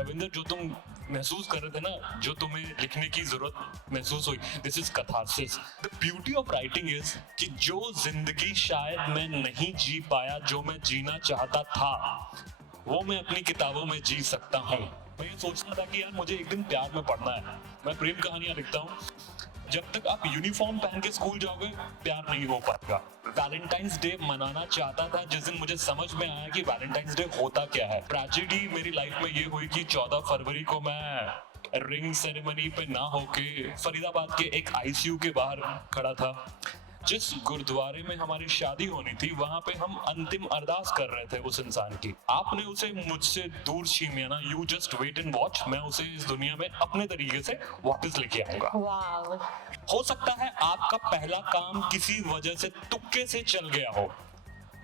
रविंदर, जो तुम महसूस कर रहे थे ना, जो तुम्हें लिखने की जरूरत महसूस हुई, this is catharsis. The beauty of writing is कि जो जिंदगी शायद मैं नहीं जी पाया, जो मैं जीना चाहता था, वो मैं अपनी किताबों में जी सकता हूँ। मैं ये सोचता था कि यार मुझे एक दिन प्यार में पढ़ना है, मैं प्रेम कहानियां लिखता हूँ। जब तक आप यूनिफॉर्म पहन के स्कूल जाओगे, प्यार नहीं हो पाएगा। वैलेंटाइंस डे मनाना चाहता था जिस दिन मुझे समझ में आया कि वैलेंटाइंस डे होता क्या है। ट्रेजेडी मेरी लाइफ में ये हुई कि 14 फरवरी को मैं रिंग सेरेमनी पे ना होके फरीदाबाद के एक आईसीयू के बाहर खड़ा था। जिस गुरुद्वारे में हमारी शादी होनी थी, वहां पे हम अंतिम अरदास कर रहे थे उस इंसान की। आपने उसे मुझसे दूर छीन लिया ना, you just wait and watch, मैं उसे इस दुनिया में अपने तरीके से वापस लेके आऊंगा। वाव। हो सकता है आपका पहला काम किसी वजह से तुक्के से चल गया हो,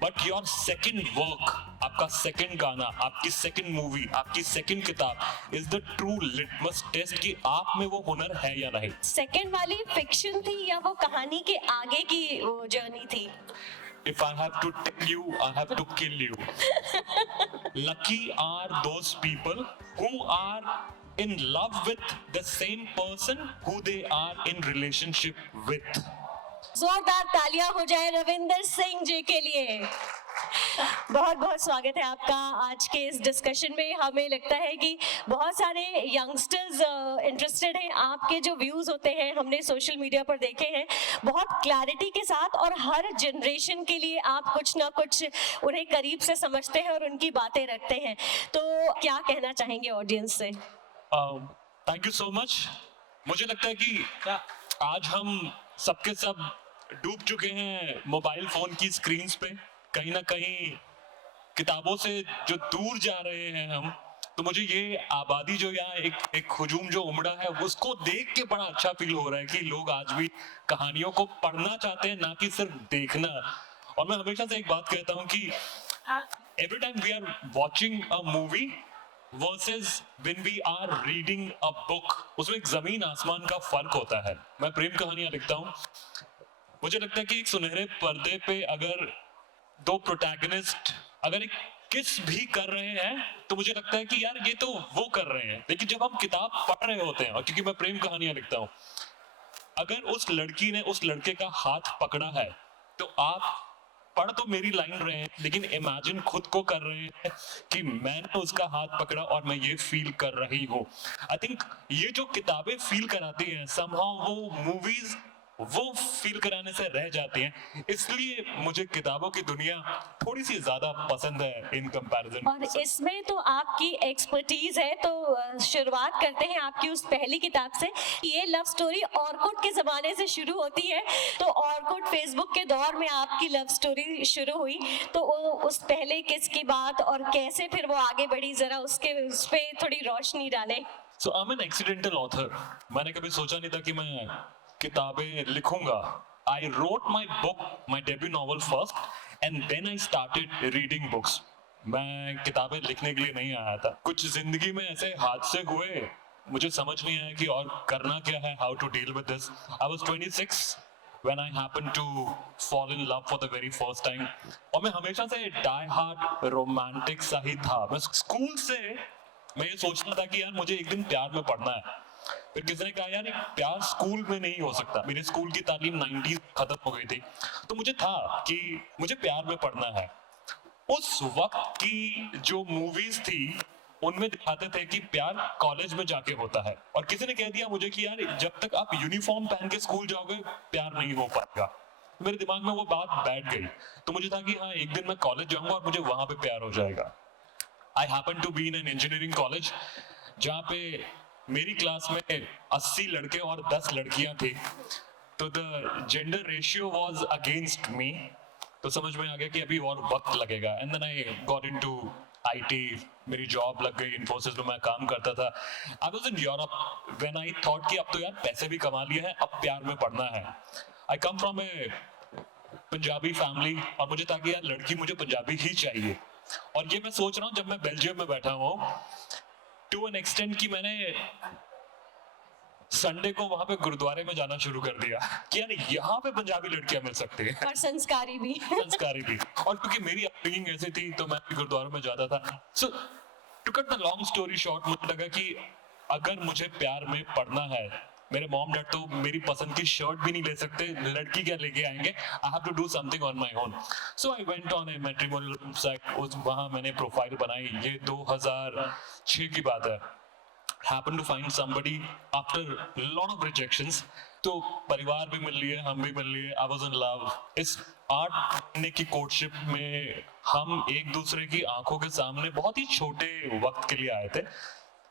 बट योर सेकंड वर्क, आपका सेकंड गाना, आपकी सेकंड मूवी, आपकी सेकंड किताब is the true litmus test कि आप में वो हुनर है या नहीं। सेकंड वाली फिक्शन थी या वो कहानी के आगे की वो जर्नी थी? If I have to tell you, I have to kill you. Lucky are those people who are in love with the same person who they are in relationship with. जोरदार तालियां हो जाए रविंदर सिंह जी के लिए। बहुत बहुत स्वागत है आपका आज के इस डिस्कशन में। हमें लगता है कि बहुत सारे यंगस्टर्स इंटरेस्टेड हैं। आपके जो व्यूज होते हैं हमने सोशल मीडिया पर देखे हैं, बहुत क्लैरिटी के साथ, और हर जनरेशन के लिए आप कुछ ना कुछ उन्हें करीब से समझते हैं और उनकी बातें रखते हैं। तो क्या कहना चाहेंगे ऑडियंस से? Thank you so much. मुझे लगता है कि आज हम सबके सब डूब चुके हैं मोबाइल फोन की स्क्रीन्स पे, कहीं ना कहीं किताबों से जो दूर जा रहे हैं हम। तो मुझे ये आबादी जो यहाँ एक हुजूम जो उमड़ा है, उसको देख के बड़ा अच्छा फील हो रहा है कि लोग आज भी कहानियों को पढ़ना चाहते हैं, ना कि सिर्फ देखना। और मैं हमेशा से एक बात कहता हूँ कि every time we are watching a movie versus when we are reading a book, उसमें एक जमीन आसमान का फर्क होता है। मैं प्रेम कहानियां लिखता हूँ, मुझे लगता है कि एक सुनहरे पर्दे पे अगर दो प्रोटैगनिस्ट अगर एक किस भी कर रहे हैं, तो मुझे लगता है कि यार ये तो वो कर रहे हैं। लेकिन जब हम किताब पढ़ रहे होते हैं, और क्योंकि मैं प्रेम कहानियां लिखता हूँ, अगर उस लड़की ने उस लड़के का हाथ पकड़ा है, तो आप पढ़ तो मेरी लाइन रहे हैं, लेकिन इमेजिन खुद को कर रहे हैं कि मैंने उसका हाथ पकड़ा और मैं ये फील कर रही हूँ। आई थिंक ये जो किताबें फील कराती हैं, समहाउ वो मूवीज वो फील कराने से रह जाती हैं। इसलिए मुझे किताबों की दुनिया थोड़ी सी ज्यादा पसंद है इन कंपैरिजन। और इसमें तो आपकी एक्सपर्टीज है, तो शुरुआत करते हैं आपकी उस पहली किताब से। ये लव स्टोरी ऑर्कुट के जमाने से शुरू होती है, तो ऑर्कुट फेसबुक के दौर में आपकी लव स्टोरी शुरू हुई, तो उस पहले किस की बात और कैसे फिर वो आगे बढ़ी, जरा उस पे थोड़ी रोशनी डालें। So I am an accidental author. मैंने कभी सोचा नहीं था कि मैं किताबें लिखूंगा। I wrote my book, my debut novel first, and then I started reading books. मैं किताबें लिखने के लिए नहीं आया था। कुछ जिंदगी में ऐसे हादसे हुए, मुझे समझ नहीं आया कि और करना क्या है, how to deal with this. I was 26 when I happened to fall in love for the very first time। और मैं हमेशा से die hard रोमांटिक सा ही था। मैं स्कूल से मैं ये सोचता था कि यार मुझे एक दिन प्यार में पढ़ना है। फिर किसी ने कहा यार प्यार स्कूल में नहीं हो सकता। मेरे स्कूल की तालीम 90s खत्म हो गई थी, तो मुझे था कि मुझे प्यार में पढ़ना है। उस वक्त की जो मूवीज थी उनमें दिखाते थे कि प्यार कॉलेज में जाके होता है, और किसी ने कह दिया मुझे कि यार जब तक आप यूनिफॉर्म पहन के स्कूल जाओगे, प्यार नहीं हो पाएगा। तो मेरे दिमाग में वो बात बैठ गई। तो मुझे था कि हाँ, एक दिन मैं कॉलेज जाऊंगा और मुझे वहां पे प्यार हो जाएगा। I happen to be in an engineering college, जहाँ पे मेरी क्लास में 80 लड़के और 10 लड़कियां थी, तो the gender ratio was against me. तो समझ में आ गया कि अभी और वक्त लगेगा। And then I got into IT, मेरी जॉब लग गई, इन्फोसिस में मैं काम करता था। I was in Europe when I thought कि अब तो यार पैसे भी कमा लिए हैं, अब प्यार में पड़ना है। I come from a Punjabi family, और मुझे था कि यार लड़की मुझे पंजाबी ही चाहिए। और ये मैं सोच रहा हूँ जब मैं बेल्जियम में बैठा हूँ, टू एन एक्सटेंट कि मैंने संडे को वहां पे गुरुद्वारे में जाना शुरू कर दिया कि यार यहाँ पे पंजाबी लड़कियां मिल सकती हैं, और संस्कारी भी। संस्कारी भी। और क्योंकि मेरी अपब्रिंगिंग ऐसी थी, तो मैं भी गुरुद्वारे में जाता था। So to cut the long story short, मुझे लगा कि अगर मुझे प्यार में पड़ना है, मेरे मॉम डैड तो मेरी पसंद की शर्ट भी नहीं ले सकते, लड़की क्या लेके आएंगे, I have to do something on my own. So I went on a matrimonial site, वहां मैंने प्रोफाइल बनाई, ये 2006 की बात है। Happened to find somebody after lot of rejections, तो परिवार भी मिल लिए, हम भी मिल लिए, I was in love। इस 8 महीने की कोर्टशिप में हम एक दूसरे की आंखों के सामने बहुत ही छोटे वक्त के लिए आए थे।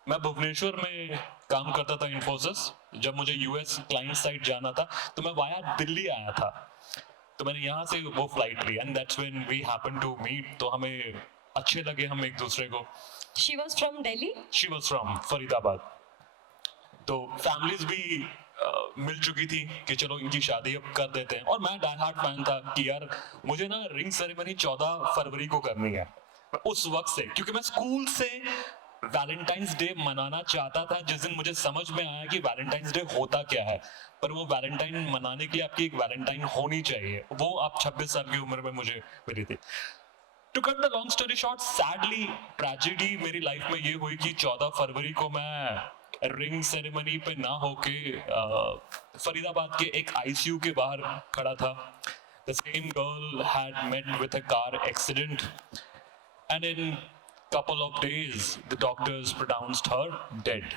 मैं भुवनेश्वर में काम करता था इन्फोसिस, जब मुझे यूएस क्लाइंट साइड जाना था तो मैं वाया दिल्ली आया था, तो मैंने यहाँ से वो फ्लाइट ली, and that's when we happened to meet. तो हमें अच्छे लगे हम एक दूसरे को। She was from Delhi? She was from Faridabad. तो फैमिलीज भी मिल चुकी थी कि चलो इनकी शादी अब कर देते हैं, और मैं डाई हार्ड फैन था कि यार मुझे ना रिंग सेरेमनी 14 फरवरी को करनी है। उस वक्त से, क्योंकि मैं स्कूल से वैलेंटाइंस डे मनाना चाहता था, जिस दिन मुझे समझ में आया कि वैलेंटाइंस डे होता क्या है, पर वो वैलेंटाइन मनाने के लिए आपकी एक वैलेंटाइन होनी चाहिए, वो आप 26 साल की उम्र में मुझे मिली थी। To cut the long story short, sadly tragedy मेरी लाइफ में ये हुई कि 14 फरवरी को मैं रिंग सेरेमनी पे ना होके फरीदाबाद के एक आईसीयू के बाहर खड़ा था। The same girl had met with a car accident, and in couple of days the doctors pronounced her dead।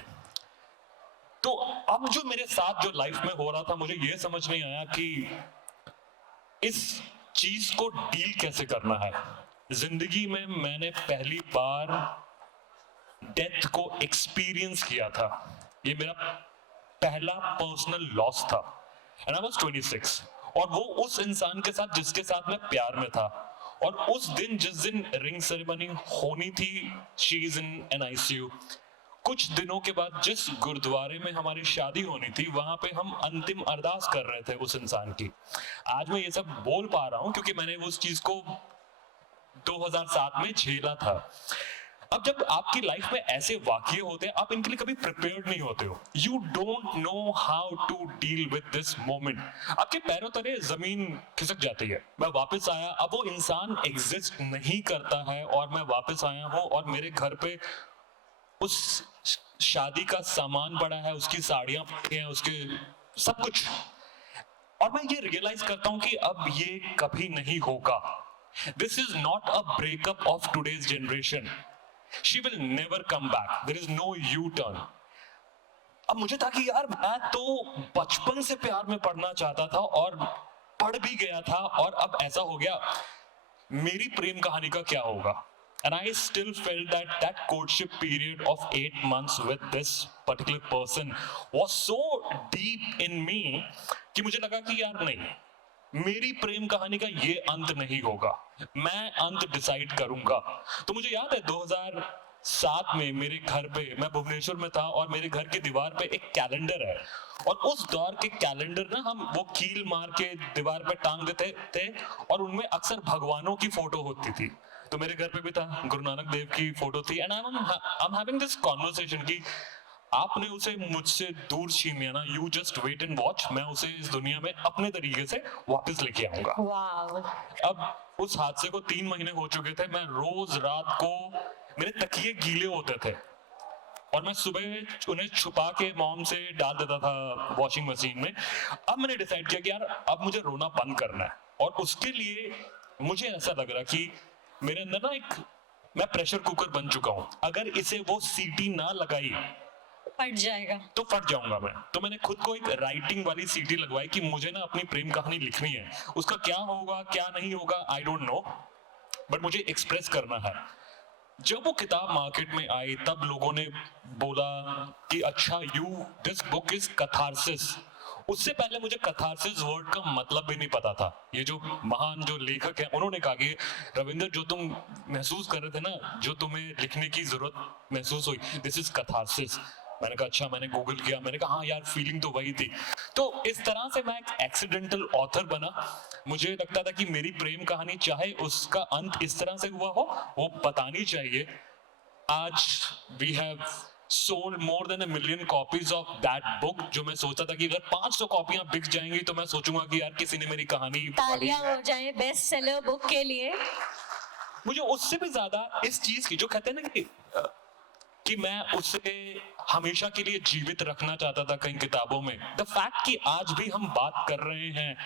तो अब जो मेरे साथ जो लाइफ में हो रहा था, मुझे ये समझ नहीं आया कि इस चीज को डील कैसे करना है। जिंदगी में मैंने पहली बार डेथ को एक्सपीरियंस किया था, ये मेरा पहला पर्सनल लॉस था, एंड आई वाज 26, और वो उस इंसान के साथ जिसके साथ मैं प्यार में था। और उस दिन जिस दिन रिंग सेरेमनी होनी थी, she is in an ICU. कुछ दिनों के बाद जिस गुरुद्वारे में हमारी शादी होनी थी, वहां पे हम अंतिम अरदास कर रहे थे उस इंसान की। आज मैं ये सब बोल पा रहा हूं क्योंकि मैंने उस चीज को 2007 में झेला था। अब जब आपकी लाइफ में ऐसे वाकये होते हैं, आप इनके लिए कभी प्रिपेयर्ड नहीं होते हो। You don't know how to deal with this moment. आपके पैरों तले जमीन खिसक जाती है। मैं वापस आया, अब वो इंसान एग्जिस्ट नहीं करता है, और मैं वापस आया हूँ, और मेरे घर पे उस शादी का सामान पड़ा है, उसकी साड़ियां पड़ी हैं, उसके सब कुछ, और मैं ये रियलाइज करता हूँ कि अब ये कभी नहीं होगा। This is not a breakup of today's generation. She will never come back. There is no U-turn. अब मुझे था कि यार मैं तो बचपन से प्यार में पढ़ना चाहता था और पढ़ भी गया था, और अब ऐसा हो गया, मेरी प्रेम कहानी का क्या होगा? And I still felt that courtship period of 8 months with this particular person was so deep in me कि मुझे लगा कि यार नहीं, मेरी प्रेम कहानी का ये अंत नहीं होगा, मैं अंत डिसाइड करूंगा। तो मुझे याद है 2007 में मेरे घर पे, मैं भुवनेश्वर में था, और मेरे घर की दीवार पे एक कैलेंडर है, और उस दौर के कैलेंडर ना हम वो कील मार के दीवार पे टांग देते थे, और उनमें अक्सर भगवानों की फोटो होती थी। तो मेरे घर पे भी था, गुरु नानक देव की फोटो थी, and I am having this conversation कि आपने उसे मुझसे दूर छीन लिया ना, you just wait and watch, मैं उसे इस दुनिया में अपने तरीके से वापस लेके आऊंगा। Wow. अब उस हादसे को 3 महीने हो चुके थे। मैं रोज रात को, मेरे तकिए गीले होते थे, और मैं सुबह उन्हें छुपा के मॉम से डाल देता था वॉशिंग मशीन में। अब मैंने डिसाइड किया कि यार अब मुझे रोना बंद करना है, और उसके लिए मुझे ऐसा लग रहा कि मेरे अंदर ना एक, मैं प्रेशर कुकर बन चुका हूं, अगर इसे वो सीटी ना लगाई फट जाएगा तो फट जाऊंगा मैं। तो मैंने खुद को एक राइटिंग वाली सीटी लगवाई कि मुझे ना अपनी प्रेम कहानी लिखनी है, उसका क्या होगा क्या नहीं होगा आई डोंट नो, बट मुझे एक्सप्रेस करना है। जब वो किताब मार्केट में आई, तब लोगों ने बोला कि अच्छा, दिस बुक इज कैथारसिस। उससे पहले मुझे कैथारसिस वर्ड का मतलब भी नहीं पता था। ये जो महान जो लेखक हैं, उन्होंने कहा कि रविंदर, जो तुम महसूस कर रहे थे ना, जो तुम्हें लिखने की जरूरत महसूस हुई, दिस इज कैथारसिस। मैंने कहा अच्छा, मैंने गूगल किया, मैंने कहा हाँ यार, फीलिंग तो वही थी। तो इस तरह से मैं एक एक्सीडेंटल ऑथर बना। मुझे लगता था कि मेरी प्रेम कहानी, चाहे उसका अंत इस तरह से हुआ हो, वो बतानी चाहिए। आज we have sold more than 1 million copies of that book, जो मैं सोचता था कि अगर 500 कॉपियां बिक जाएंगी तो मैं सोचूंगा कि यार किसी ने मेरी कहानी पढ़ी तालियां है। हो जाए बेस्ट सेलर बुक के लिए। मुझे उससे भी ज्यादा इस चीज की, जो कहते हैं ना कि कि मैं उसे हमेशा के लिए जीवित रखना चाहता था कई किताबों में। द फैक्ट कि आज भी हम बात कर रहे हैं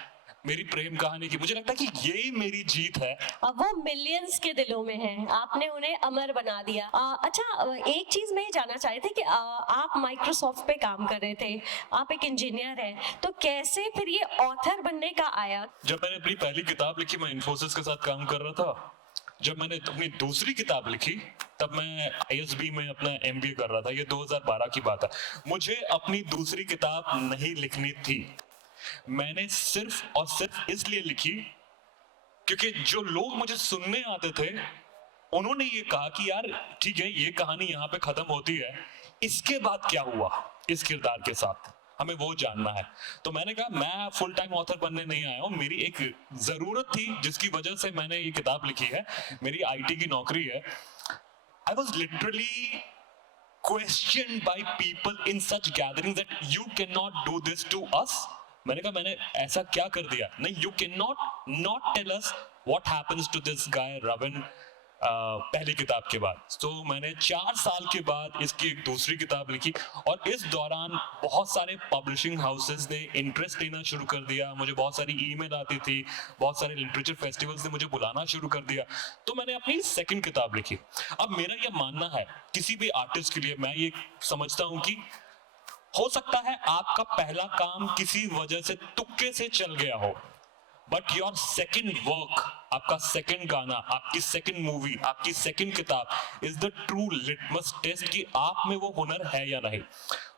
मेरी प्रेम कहानी की, मुझे लगता है कि यही मेरी जीत है। अब वो मिलियंस के दिलों में है, आपने उन्हें अमर बना दिया। अच्छा, एक चीज मैं ये जानना चाह रही थी कि आप माइक्रोसॉफ्ट पे काम कर रहे थे, आप एक इंजीनियर हैं, तो कैसे फिर ये ऑथर बनने का आया? जब मैंने अपनी पहली किताब लिखी, मैं इन्फोसिस के साथ काम कर रहा था। जब मैंने अपनी दूसरी किताब लिखी तब मैं ISB में अपना MBA कर रहा था, ये 2012 की बात है। मुझे अपनी दूसरी किताब नहीं लिखनी थी, मैंने सिर्फ और सिर्फ इसलिए लिखी क्योंकि जो लोग मुझे सुनने आते थे उन्होंने ये कहा कि यार ठीक है, ये कहानी यहाँ पे खत्म होती है, इसके बाद क्या हुआ इस किरदार के साथ, हमें वो जानना है। तो मैंने कहा मैं फुल टाइम ऑथर बनने नहीं आया हूँ, मेरी एक जरूरत थी जिसकी वजह से मैंने ये किताब लिखी है। मेरी IT की नौकरी है। I was literally questioned by people in such gatherings that you cannot do this to us. मैंने कहा मैंने ऐसा क्या कर दिया? नहीं, you cannot not tell us what happens to this guy Ravin पहली किताब के बाद। तो मैंने 4 साल के बाद इसकी एक दूसरी किताब लिखी और इस दौरान बहुत सारे पब्लिशिंग हाउसेस ने इंटरेस्ट लेना शुरू कर दिया, मुझे बहुत सारी ईमेल आती थी, बहुत सारे लिटरेचर फेस्टिवल्स ने मुझे बुलाना शुरू कर दिया। तो मैंने अपनी सेकंड किताब लिखी। अब मेरा यह मानना है, किसी भी आर्टिस्ट के लिए मैं ये समझता हूँ कि हो सकता है आपका पहला काम किसी वजह से तुक्के से चल गया हो, बट योर सेकेंड वर्क, आपका सेकेंड गाना, आपकी सेकेंड मूवी, आपकी सेकेंड किताब is the true litmus test कि आप में वो हुनर है या नहीं।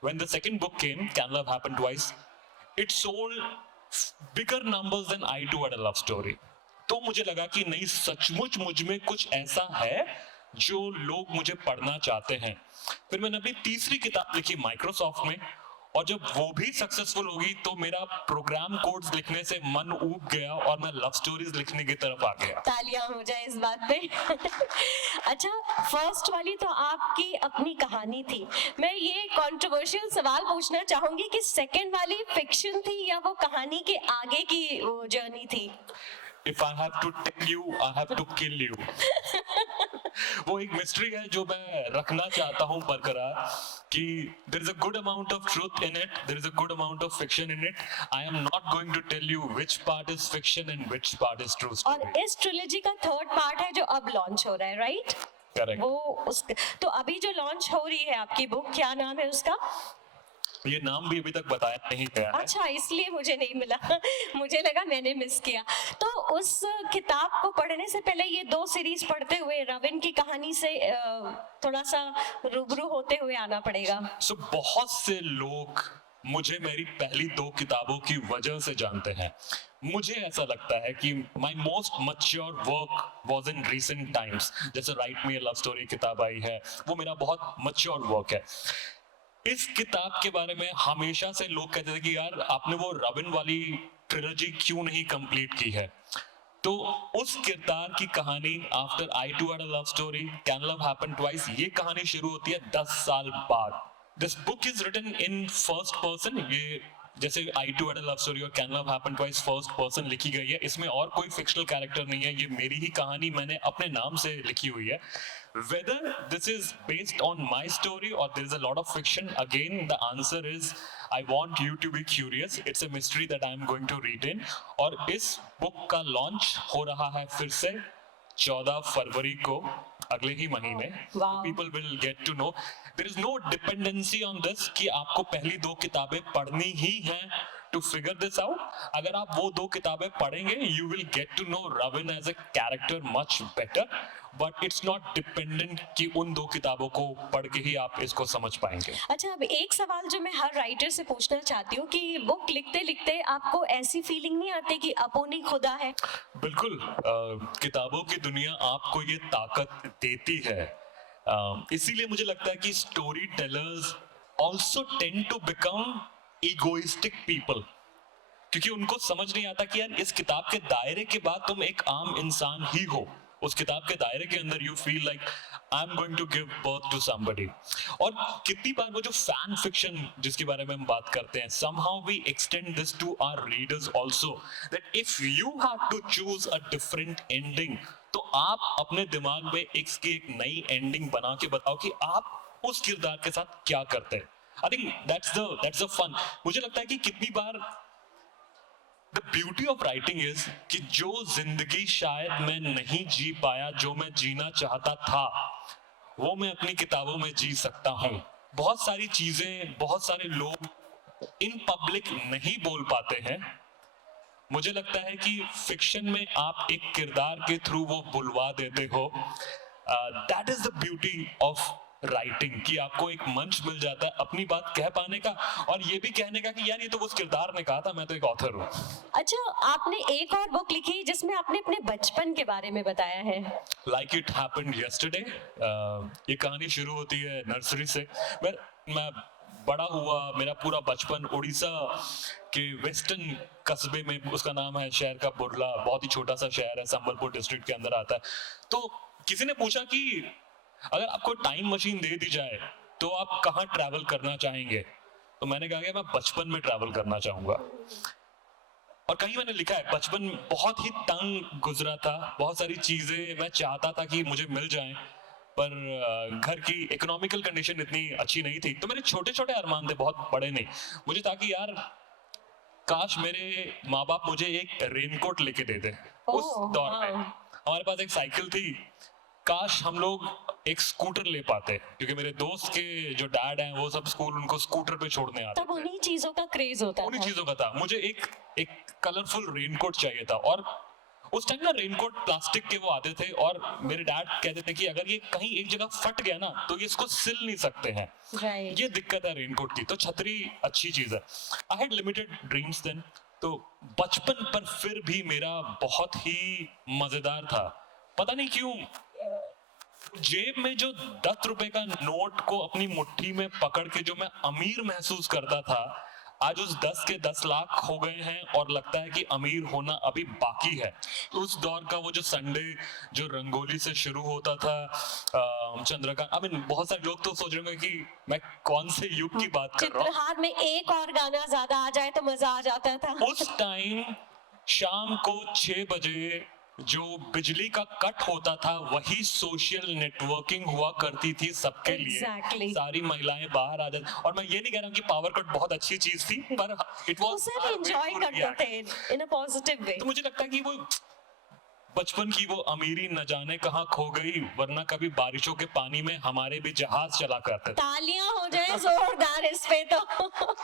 When the second book came, Can Love Happen Twice, it sold bigger numbers than I Do Had a Love Story। तो मुझे लगा कि नहीं, सचमुच मुझ में कुछ ऐसा है जो लोग मुझे पढ़ना चाहते हैं। फिर मैंने अपनी तीसरी किताब लिखी माइक्रोसॉफ्ट में, और जब वो भी सक्सेसफुल होगी तो मेरा प्रोग्राम कोड्स लिखने से मन ऊब गया और मैं लव स्टोरीज लिखने की तरफ आ गया। तालियां हो जाए इस बात पे। अच्छा, फर्स्ट वाली तो आपकी अपनी कहानी थी, मैं ये कंट्रोवर्शियल सवाल पूछना चाहूंगी कि सेकंड वाली फिक्शन थी या वो कहानी के आगे की वो जर्नी थी? If I have to tell you, I have to kill you। वो एक मिस्ट्री है जो मैं रखना चाहता हूँ बरकरार कि there is a good amount of truth in it, there is a good amount of fiction in it। I am not going to tell you which part is fiction and which part is true story। और इस trilogy का third part है जो अब launch हो रहा है, right? Correct. वो उस तो अभी जो लॉन्च हो रही है आपकी बुक, क्या नाम है उसका? ये नाम भी अभी तक बताया नहीं गया है। अच्छा, इसलिए मुझे नहीं मिला। मुझे लगा मैंने मिस किया। तो उस किताब को पढ़ने से पहले ये 2 सीरीज पढ़ते हुए रविन की कहानी से थोड़ा सा रूबरू होते हुए आना पड़ेगा। So, बहुत से लोग मुझे मेरी पहली 2 किताबों की वजह से जानते हैं। मुझे ऐसा लगता है कि my most mature work was in recent times. जैसे write me a love story किताब आई है, वो मेरा बहुत मच्योर वर्क है। इस किताब के बारे में हमेशा से लोग कहते थे कि यार आपने वो रविन वाली ट्रिलॉजी क्यों नहीं कंप्लीट की है। तो उस किरदार की कहानी after I too had a love story, can love happen twice, ये कहानी शुरू होती है 10 साल बाद। This book is written in first person. ये जैसे I too had a love story और can love happen twice first person लिखी गई है, इसमें और कोई फिक्शनल कैरेक्टर नहीं है, ये मेरी ही कहानी मैंने अपने नाम से लिखी हुई है। Whether this is based on my story or there is a lot of fiction, again the answer is I want you to be curious। It's a mystery that I am going to read in। और इस book का launch हो रहा है फिर से 14 फरवरी को, अगले ही महीने। Wow। People will get to know। There is no dependency on this कि आपको पहली 2 किताबें पढ़नी ही हैं to figure this out। अगर आप वो 2 किताबें पढ़ेंगे you will get to know Ravin as a character much better। But it's not dependent कि उन 2 किताबों को पढ़ के ही आप इसको समझ पाएंगे। अच्छा, अब एक सवाल जो मैं हर राइटर से पूछना चाहती हूँ कि बुक लिखते लिखते आपको ऐसी फीलिंग नहीं आती कि अपोनी खुदा है? बिल्कुल, किताबों की दुनिया आपको ये ताकत देती है। इसीलिए मुझे लगता है कि storytellers also tend to become egoistic people, क्योंकि उनको समझ नहीं आता कि यार इस किताब के दायरे के बाद तुम एक आम इंसान ही हो। उस किताब के दायरे के अंदर you feel like I am going to give birth to somebody. और कितनी बार वो जो फैन फिक्शन जिसके बारे में हम बात करते हैं, somehow we extend this to our readers also, that if you have to choose a different ending, तो आप अपने दिमाग में इसकी एक नई एंडिंग बना के बताओ कि आप उस किरदार के साथ क्या करते हैं। I think that's the fun. मुझे लगता है कि कितनी बार the beauty of writing is कि जो जिंदगी शायद मैं नहीं जी पाया, जो मैं जीना चाहता था, वो मैं अपनी किताबों में जी सकता हूँ। बहुत सारी चीजें, बहुत सारे लोग इन पब्लिक नहीं बोल पाते हैं। मुझे लगता है कि फिक्शन में आप एक किरदार के थ्रू वो बुलवा देते हो। That is the beauty of writing, कि आपको एक मंच मिल जाता है अपनी बात कह पाने का, और ये भी कहने का कि यार ये तो उस किरदार ने कहा था, मैं तो एक ऑथर हूँ। अच्छा, आपने एक और बुक लिखी जिसमें आपने अपने बचपन के बारे में बताया है। Like it happened yesterday. ये कहानी शुरू होती है नर्सरी से। मैं बड़ा हुआ, मेरा पूरा बचपन उड़ीसा के वेस्टर्न कस्बे में, उसका नाम है शहर का बुरला, बहुत ही छोटा सा शहर है, संबलपुर डिस्ट्रिक्ट के अंदर आता है। तो किसी ने पूछा कि अगर आपको टाइम मशीन दे दी जाए तो आप कहाँ ट्रैवल करना चाहेंगे, तो मैंने कहा कि मैं बचपन में ट्रैवल करना चाहूंगा। और कहीं मैंने लिखा है बचपन बहुत ही तंग गुजरा था, बहुत सारी चीजें मैं चाहता था कि मुझे मिल जाएं, पर घर की इकोनॉमिकल कंडीशन इतनी अच्छी नहीं थी। तो मेरे छोटे छोटे अरमान थे, बहुत बड़े नहीं। मुझे था कि यार काश मेरे माँ बाप मुझे एक रेनकोट लेके दे दे। उस दौर में हमारे पास एक साइकिल थी, काश हम लोग एक स्कूटर ले पाते, क्योंकि मेरे दोस्त के जो डैड हैं वो सब स्कूल उनको स्कूटर पे छोड़ने आते तब उन्हीं चीजों का क्रेज होता उन्हीं था। चीजों का था। मुझे एक कलरफुल रेनकोट चाहिए था, और उस टाइम ना रेनकोट प्लास्टिक के वो आते थे, और मेरे डैड कहते थे कि अगर ये कहीं एक जगह फट गया ना तो ये इसको सिल नहीं सकते हैं। राइट। ये दिक्कत है रेनकोट की। तो छतरी अच्छी चीज है। I had limited dreams then. तो बचपन पर फिर भी मेरा बहुत ही मजेदार था। पता नहीं क्यों जेब में जो 10 रुपए का नोट को अपनी मुट्ठी में पकड़ के जो मैं अमीर महसूस करता था, आज उस 10 के 10 लाख हो गए हैं, और लगता है कि अमीर होना अभी बाकी है। उस दौर का वो जो संडे जो रंगोली से शुरू होता था, चंद्रकांत, आई मीन बहुत सारे लोग तो सोच रहे होंगे कि मैं कौन से युग की बात कर रहा हूँ। चित्रहार में एक और गाना ज्यादा आ जाए तो मजा आ जाता था। उस टाइम शाम को 6 बजे जो बिजली का कट होता था, वही सोशल नेटवर्किंग हुआ करती थी सबके Exactly. लिए। सारी महिलाएं बाहर आ जाती, और मैं ये नहीं कह रहा हूँ कि पावर कट बहुत अच्छी चीज थी, पर इट वाज उसे भी एंजॉय करते थे इन अ पॉजिटिव वे। तो मुझे लगता है कि वो बचपन की वो अमीरी न जाने कहाँ खो गई, वरना कभी बारिशों के पानी में हमारे भी जहाज चला करते थे। तालियां हो जाए जोरदार इस पे तो।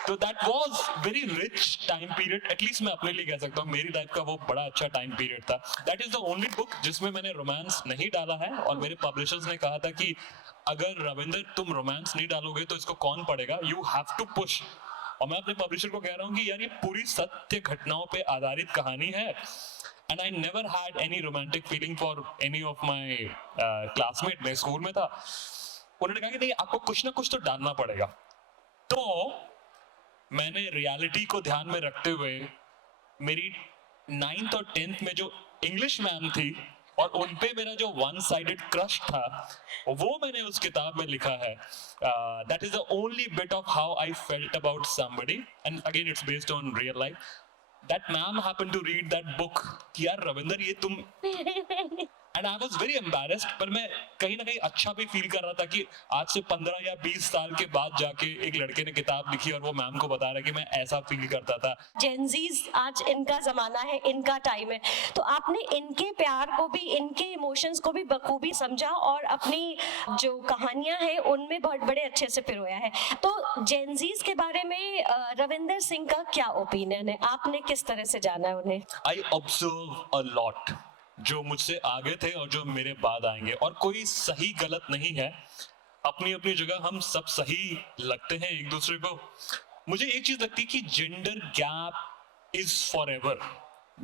तो that was very rich time period, at least मैं अपने लिए कह सकता हूँ, मेरी लाइफ का वो बड़ा अच्छा टाइम पीरियड था। That is the only book जिसमें मैंने रोमांस नहीं डाला है, और मेरे पब्लिशर्स ने कहा था कि अगर रविंदर तुम रोमांस नहीं डालोगे तो इसको कौन पढ़ेगा, यू हैव टू पुश। और मैं अपने पब्लिशर को कह रहा हूँ कि यार ये पूरी सत्य घटनाओं पे आधारित कहानी है, and I never had any romantic feeling for any of my classmate। मैं स्कूल में था, उन्होंने कहा कि नहीं आपको कुछ ना कुछ तो डालना पड़ेगा। तो मैंने रियलिटी को ध्यान में रखते हुए मेरी 9th और 10th में जो इंग्लिश मैम थी, और उन पे मेरा जो वन साइडेड क्रश था, वो मैंने उस किताब में लिखा है। That is the only bit of how I felt about somebody, and again it's based on real life. That ma'am happened to read that book कि यार रविंदर ये तुम, and I was very embarrassed, पर मैं कहीं ना कहीं अच्छा भी फील कर रहा था कि आज से 15 या 20 साल के बाद जाके एक लड़के ने किताब लिखी और वो मैम को बता रहा है कि मैं ऐसा फील करता था। जेनजीज आज इनका जमाना है, इनका टाइम है, तो आपने इनके प्यार को भी, इनके इमोशंस को भी बखूबी समझा और अपनी जो कहानियां हैं उनमें बहुत बड़े अच्छे से पिरोया है। तो जेनजीज के बारे में रविंदर सिंह का क्या ओपिनियन है, आपने किस तरह से जाना है उन्हें? आई ऑब्जर्व अ लॉट, जो मुझसे आगे थे और जो मेरे बाद आएंगे, और कोई सही गलत नहीं है, अपनी अपनी जगह हम सब सही लगते हैं एक दूसरे को। मुझे एक चीज लगती है कि gender gap is for ever.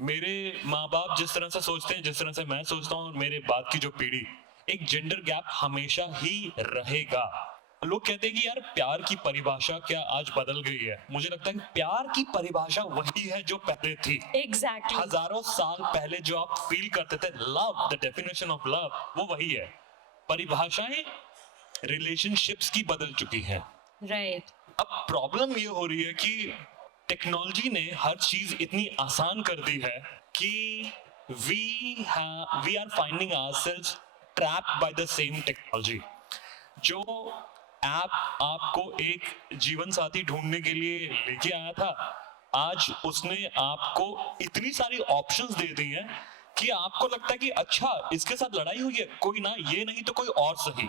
मेरे माँ बाप जिस तरह से सोचते हैं, जिस तरह से मैं सोचता हूँ, और मेरे बाद की जो पीढ़ी, एक जेंडर गैप हमेशा ही रहेगा। लोग कहते हैं कि यार प्यार की परिभाषा क्या आज बदल गई है? मुझे लगता है कि प्यार की परिभाषा वही है जो पहले थी। एग्जैक्टली। हजारों साल पहले जो आप फील करते थे, love, the definition of love, वो वही है। परिभाषाएं रिलेशनशिप्स की बदल चुकी हैं। राइट। अब प्रॉब्लम ये हो रही है कि टेक्नोलॉजी ने हर चीज इतनी आसान कर दी है कि we are finding ourselves trapped by the same technology. जो ऐप आपको एक जीवन साथी ढूंढने के लिए लेके आया था, आज उसने आपको इतनी सारी ऑप्शंस दे दी हैं कि आपको लगता है कि अच्छा इसके साथ लड़ाई हुई है, कोई ना, ये नहीं तो कोई और सही.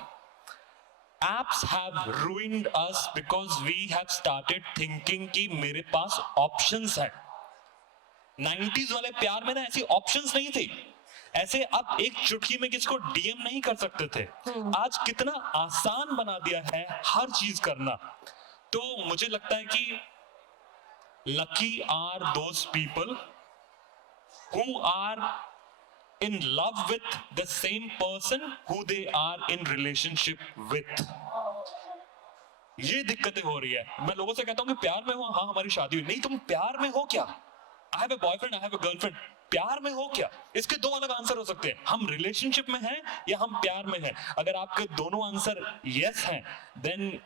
Apps have ruined us because we have started thinking कि मेरे पास ऑप्शंस है. 90s वाले प्यार में ना ऐसी ऑप्शंस नहीं थी. ऐसे आप एक चुटकी में किसको डीएम नहीं कर सकते थे. आज कितना आसान बना दिया है हर चीज करना. तो मुझे लगता है कि lucky are those people who are in love with the same person who they are in relationship with. ये दिक्कतें हो रही है. मैं लोगों से कहता हूं कि प्यार में हो, हाँ हमारी शादी हुई. नहीं, तुम प्यार में हो क्या? I have a boyfriend, I have a girlfriend. प्यार में हो क्या? इसके दो अलग आंसर हो सकते हैं. हम रिलेशनशिप में हैं या हम प्यार में हैं. अगर आपके दोनों आंसर यस हैं, then